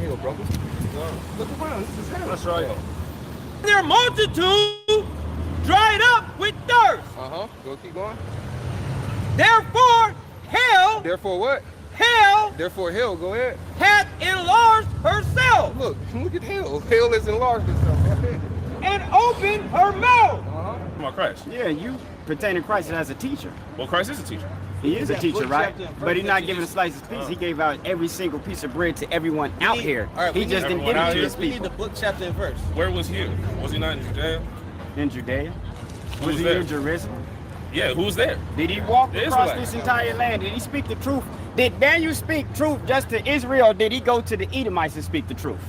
hell, brother. Look around. This is hell. That's right. Their multitude dried up with thirst. Go keep going. Therefore, hell. Therefore what? Hell. Therefore hell. Go ahead. Hath enlarged herself. Look at hell. Hell has enlarged itself. And opened her mouth. About Christ. Yeah, you pertain to Christ as a teacher. Well, Christ is a teacher. He is a teacher, right? But he's not giving a slice of peace. He gave out every single piece of bread to everyone out here. He just didn't give it to his people. We need the book, chapter, and verse. Where was he? Was he not in Judea? In Judea? Who Was was he there? in Jerusalem? Yeah, who's there? Did he walk The across Israelites. this entire land? Did he speak the truth? Did Daniel speak truth just to Israel, or did he go to the Edomites and speak the truth?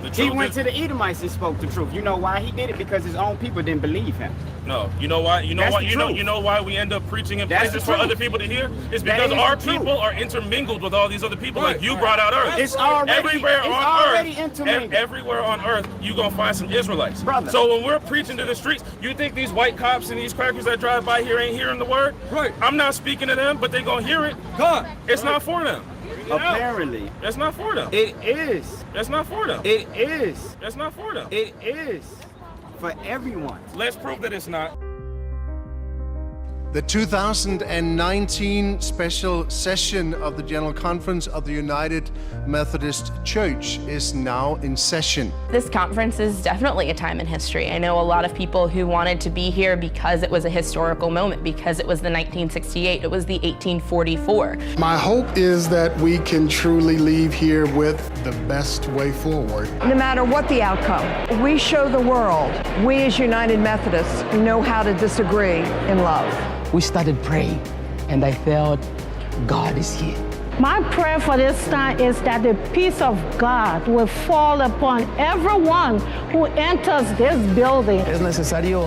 The He truth went is- to the Edomites and spoke the truth. You know why he did it? Because his own people didn't believe him. No, you know why? You know That's why? the You know, truth. you know why we end up preaching in That's places the for truth. other people to hear? It's That because is our the truth. people are intermingled with all these other people. Like you brought out Earth. It's already- everywhere it's on already Earth. intermingled. Everywhere on Earth, you gonna find some Israelites. Brother. So when we're preaching to the streets, you think these white cops and these crackers that drive by here ain't hearing the word? Right. I'm not speaking to them, but they gonna hear it. God. It's not for them. Apparently. It's not for them. It is. It's not for them. It is. It's not for them. It is. For everyone. Let's prove that it's not. The 2019 special session of the General Conference of the United Methodist Church is now in session. This conference is definitely a time in history. I know a lot of people who wanted to be here because it was a historical moment, because it was the 1968, it was the 1844. My hope is that we can truly leave here with the best way forward. No matter what the outcome, we show the world, we as United Methodists know how to disagree in love. We started praying, and I felt God is here. My prayer for this time is that the peace of God will fall upon everyone who enters this building. Es necesario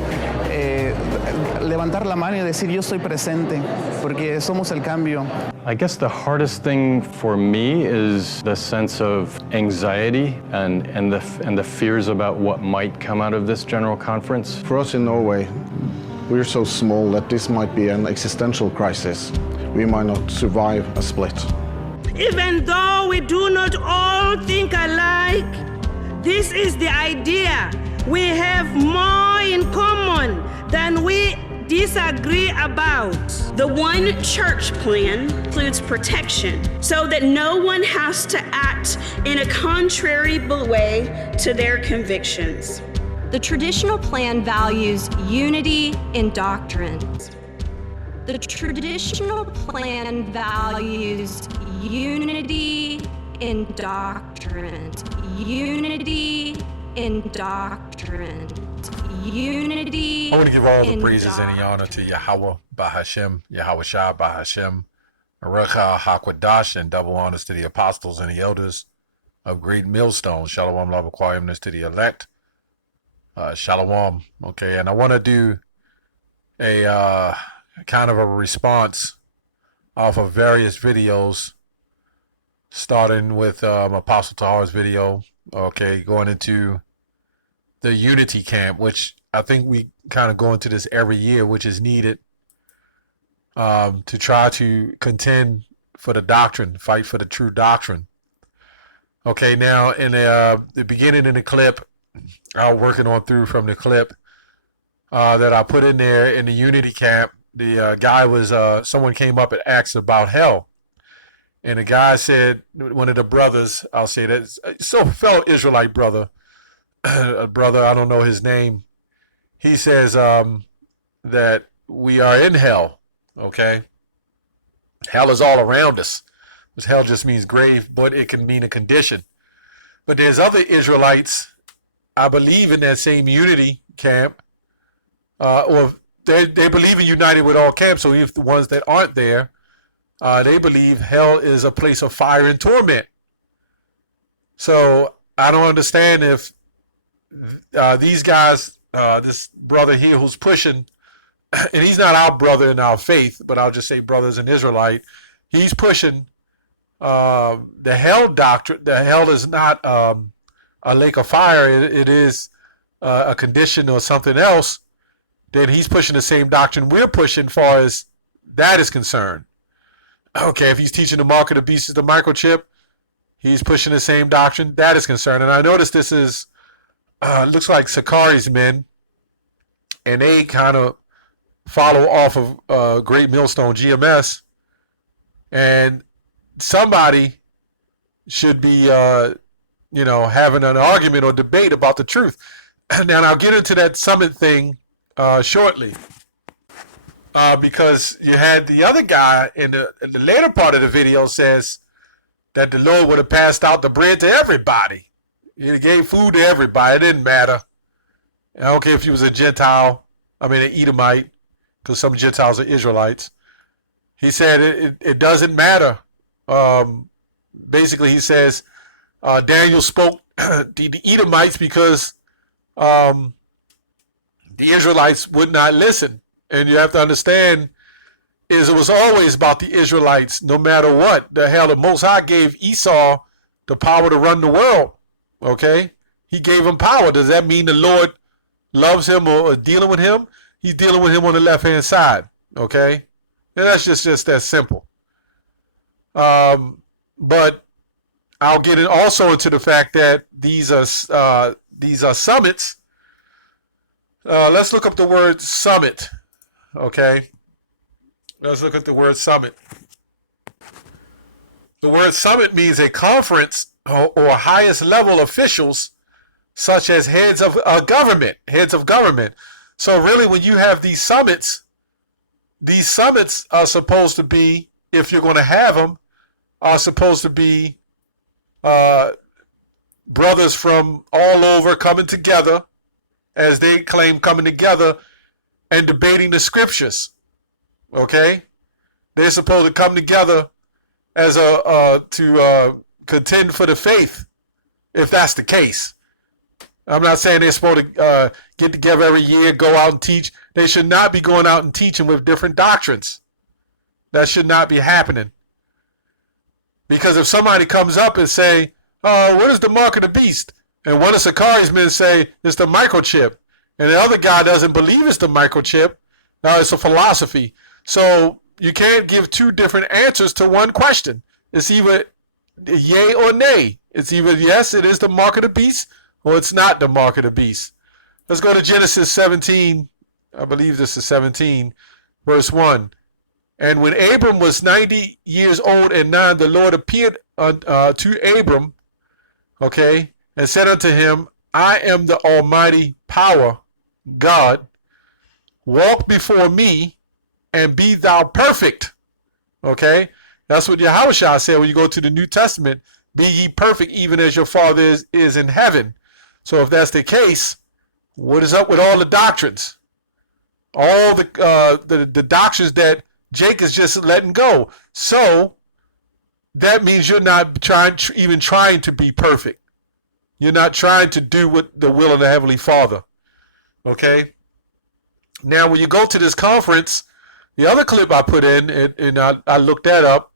levantar la mano y decir yo soy presente, porque somos el cambio. I guess the hardest thing for me is the sense of anxiety and the fears about what might come out of this general conference. For us in Norway, we're so small that this might be an existential crisis. We might not survive a split. Even though we do not all think alike, this is the idea. We have more in common than we disagree about. The One Church plan includes protection so that no one has to act in a contrary way to their convictions. The traditional plan values unity in doctrine. The traditional plan values unity in doctrine. Unity in doctrine. Unity. I want to give all the praises and the honor to Yahweh Bahashem, Yahweh Shah Bahashem, Arecha Hakwadash, and double honors to the apostles and the elders of Great Millstone. Shalom, love, requirements to the elect. Shalom. Okay, and I want to do a kind of a response off of various videos, starting with Apostle Tahar's video, okay, going into the unity camp, which I think we kind of go into this every year, which is needed to try to contend for the doctrine, fight for the true doctrine. Okay, now in the beginning in the clip, I was working on through from the clip that I put in there in the unity camp. The guy was, someone came up and asked about hell. And the guy said, one of the brothers, I'll say that, so fellow Israelite brother, a brother, I don't know his name. He says that we are in hell, okay? Hell is all around us. Because hell just means grave, but it can mean a condition. But there's other Israelites, I believe, in that same unity camp, or they believe in united with all camps. So if the ones that aren't there, they believe hell is a place of fire and torment. So I don't understand if these guys, this brother here who's pushing, and he's not our brother in our faith, but I'll just say brothers in Israelite, he's pushing the hell doctrine. The hell is not a lake of fire. It is a condition or something else. Then he's pushing the same doctrine we're pushing far as that is concerned. Okay, if he's teaching the mark of the beast is the microchip, He's pushing the same doctrine that is concerned. And I noticed this is, looks like Sakari's men, and they kind of follow off of Great Millstone, GMS. And somebody should be, having an argument or debate about the truth. Now, I'll get into that summit thing shortly. Because you had the other guy in the later part of the video says that the Lord would have passed out the bread to everybody. He gave food to everybody. It didn't matter. I don't care if you was a Gentile, an Edomite, because some Gentiles are Israelites. He said it doesn't matter. Basically, he says Daniel spoke the Edomites because the Israelites would not listen. And you have to understand is it was always about the Israelites, no matter what. The hell, the Most High gave Esau the power to run the world. Okay? He gave him power. Does that mean the Lord loves him or dealing with him? He's dealing with him on the left-hand side. Okay? And that's just that simple. But I'll get in also into the fact that these are summits. Let's look up the word summit. Okay, let's look at the word summit. The word summit means a conference or highest level officials, such as heads of government. So really, when you have these summits are supposed to be, if you're going to have them, are supposed to be brothers from all over coming together, as they claim, coming together and debating the scriptures. Okay, they're supposed to come together as to contend for the faith, if that's the case. I'm not saying they're supposed to get together every year, go out and teach. They should not be going out and teaching with different doctrines. That should not be happening. Because if somebody comes up and say, "Oh, what is the mark of the beast?" and one of Sakari's men say it's the microchip, and the other guy doesn't believe it's the microchip, now it's a philosophy. So you can't give two different answers to one question. It's either yay or nay. It's either yes, it is the mark of the beast, or it's not the mark of the beast. Let's go to Genesis 17. I believe this is 17, verse 1. And when Abram was 90 years old and 9, the Lord appeared to Abram, okay, and said unto him, I am the Almighty Power, God. Walk before me and be thou perfect. Okay, that's what Yahushua said when you go to the New Testament. Be ye perfect, even as your Father is in heaven. So if that's the case, what is up with all the doctrines? All the doctrines that Jake is just letting go. So that means you're not even trying to be perfect. You're not trying to do what the will of the Heavenly Father. Okay? Now, when you go to this conference, the other clip I put in, and I looked that up,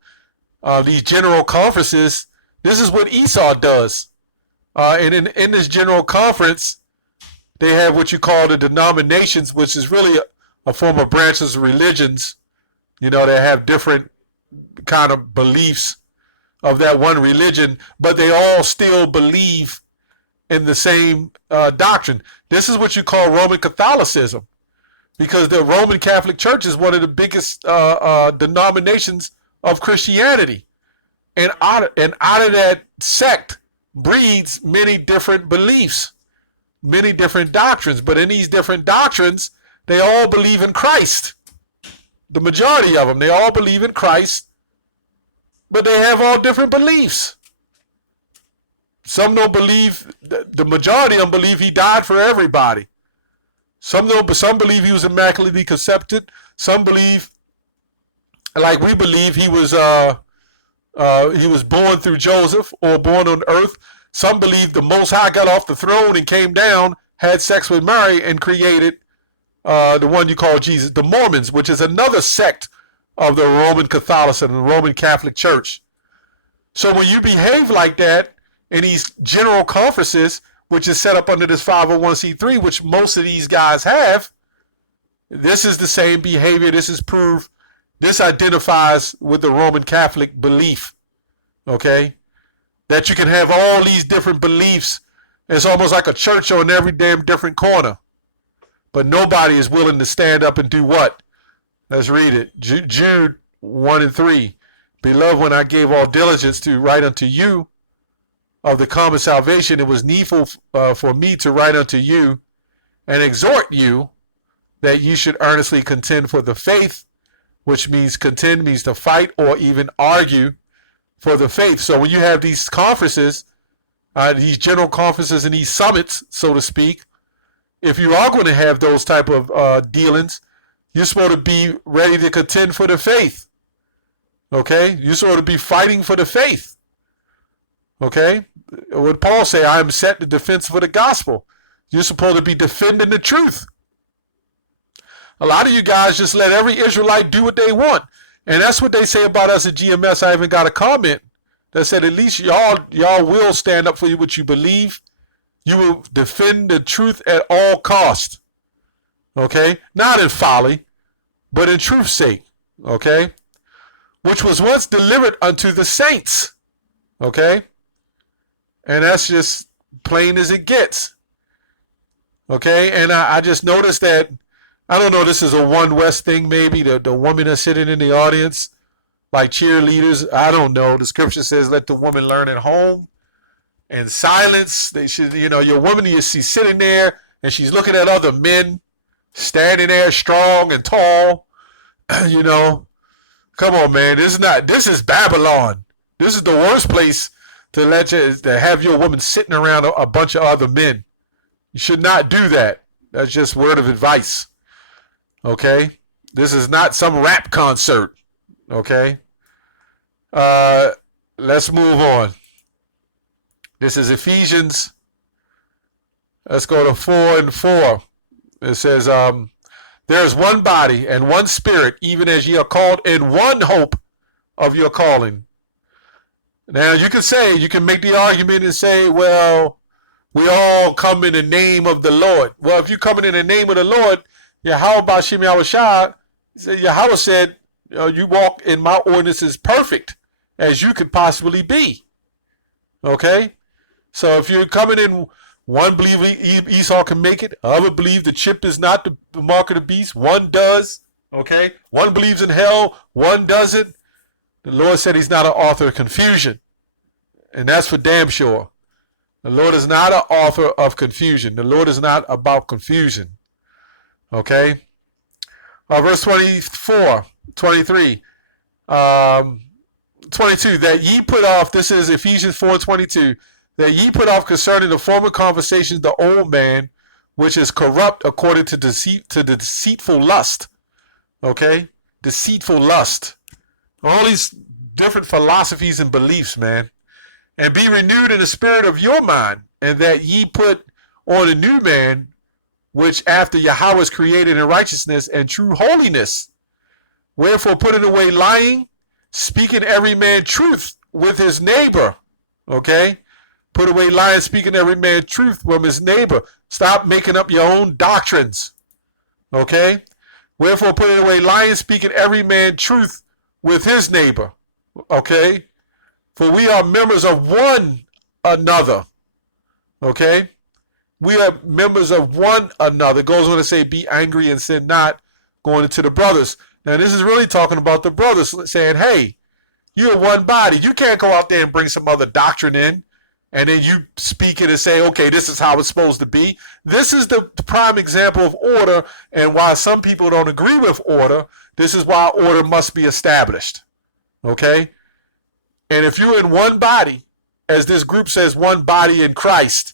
these general conferences, this is what Esau does. And in this general conference, they have what you call the denominations, which is really a form of branches of religions. You know, they have different kind of beliefs of that one religion, but they all still believe in the same doctrine. This is what you call Roman Catholicism, because the Roman Catholic Church is one of the biggest denominations of Christianity. And out of that sect breeds many different beliefs, many different doctrines. But in these different doctrines, they all believe in Christ. The majority of them, they all believe in Christ, but they have all different beliefs. Some don't believe, the majority of them believe he died for everybody. Some don't, but some believe he was immaculately conceived. Some believe, like we believe, he was born through Joseph or born on earth. Some believe the Most High got off the throne and came down, had sex with Mary, and created the one you call Jesus. The Mormons, which is another sect of the Roman Catholicism, the Roman Catholic Church. So when you behave like that in these general conferences, which is set up under this 501c3, which most of these guys have, this is the same behavior. This is proof. This identifies with the Roman Catholic belief. Okay? that you can have all these different beliefs. It's almost like a church on every damn different corner. But nobody is willing to stand up and do what? Let's read it. Jude 1 and 3. Beloved, when I gave all diligence to write unto you of the common salvation, it was needful for me to write unto you and exhort you that you should earnestly contend for the faith, which means contend means to fight or even argue for the faith. So when you have these conferences, these general conferences and these summits, so to speak, if you are going to have those type of dealings, you're supposed to be ready to contend for the faith. Okay? You're supposed to be fighting for the faith. Okay? What Paul say, I am set to defense for the gospel. You're supposed to be defending the truth. A lot of you guys just let every Israelite do what they want. And that's what they say about us at GMS. I even got a comment that said, at least y'all will stand up for what you believe. You will defend the truth at all cost. Okay? Not in folly, but in truth's sake. Okay? Which was once delivered unto the saints. Okay? And that's just plain as it gets. Okay? And I just noticed that, I don't know, this is a One West thing maybe, the woman that's sitting in the audience, like cheerleaders. I don't know. The scripture says, let the woman learn at home in silence. They should, your woman, she's sitting there and she's looking at other men standing there strong and tall. Come on, man. This is Babylon. This is the worst place to have your woman sitting around a bunch of other men. You should not do that. That's just word of advice. Okay? This is not some rap concert. Okay? Let's move on. This is Ephesians. Let's go to 4 and 4. It says, there is one body and one spirit, even as ye are called in one hope of your calling. Now, you can make the argument and say, well, we all come in the name of the Lord. Well, if you come in the name of the Lord, Yahweh B'Shem Yahushua, Yahweh said, you walk in my ordinances perfect as you could possibly be. Okay? So if you're coming in, one believe Esau can make it, other believe the chip is not the mark of the beast, one does. Okay? One believes in hell, one doesn't. The Lord said he's not an author of confusion. And that's for damn sure. The Lord is not an author of confusion. The Lord is not about confusion. Okay? Verse 24, 23, 22, that ye put off, this is Ephesians 4:22, that ye put off concerning the former conversations the old man, which is corrupt according to the deceitful lust. Okay? Deceitful lust. All these different philosophies and beliefs, man. And be renewed in the spirit of your mind, and that ye put on a new man, which after Yahweh is created in righteousness and true holiness. Wherefore putting away lying, speaking every man truth with his neighbor. Okay? Put away lying, speaking every man truth from his neighbor. Stop making up your own doctrines. Okay? Wherefore putting away lying, speaking every man truth with his neighbor. Okay? For we are members of one another. Okay? We are members of one another. It goes on to say, be angry and sin not, going into the brothers. Now, this is really talking about the brothers, saying, hey, you're one body. You can't go out there and bring some other doctrine in, and then you speak it and say, okay, this is how it's supposed to be. This is the prime example of order, and why some people don't agree with order, this is why order must be established. Okay? And if you're in one body, as this group says, one body in Christ,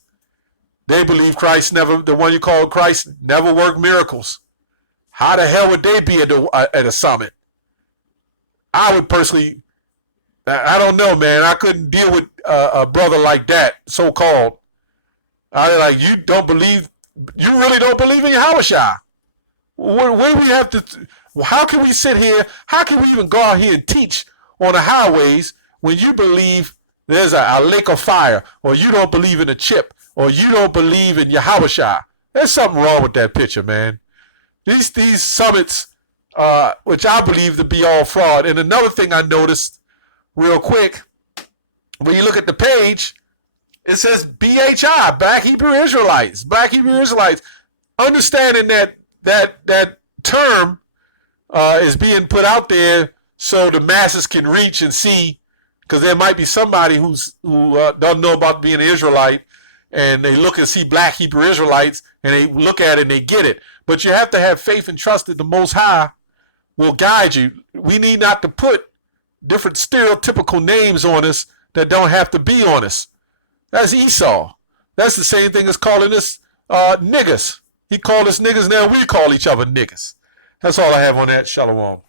they believe Christ never, the one you call Christ, never worked miracles. How the hell would they be at a summit? I would personally, I don't know, man. I couldn't deal with a brother like that, so-called. You don't believe, you really don't believe in Yahushua. What do we have to, how can we sit here, how can we even go out here and teach on the highways when you believe there's a lake of fire, or you don't believe in a chip, or you don't believe in Yahushua? There's something wrong with that picture, man. These summits, which I believe to be all fraud. And another thing I noticed real quick, when you look at the page, it says BHI, Black Hebrew Israelites. Black Hebrew Israelites. Understanding that term is being put out there so the masses can reach and see, because there might be somebody who doesn't know about being an Israelite, and they look and see Black Hebrew Israelites, and they look at it and they get it. But you have to have faith and trust that the Most High will guide you. We need not to put different stereotypical names on us that don't have to be on us. That's Esau. That's the same thing as calling us niggas. He called us niggas, now we call each other niggas. That's all I have on that. Shalom.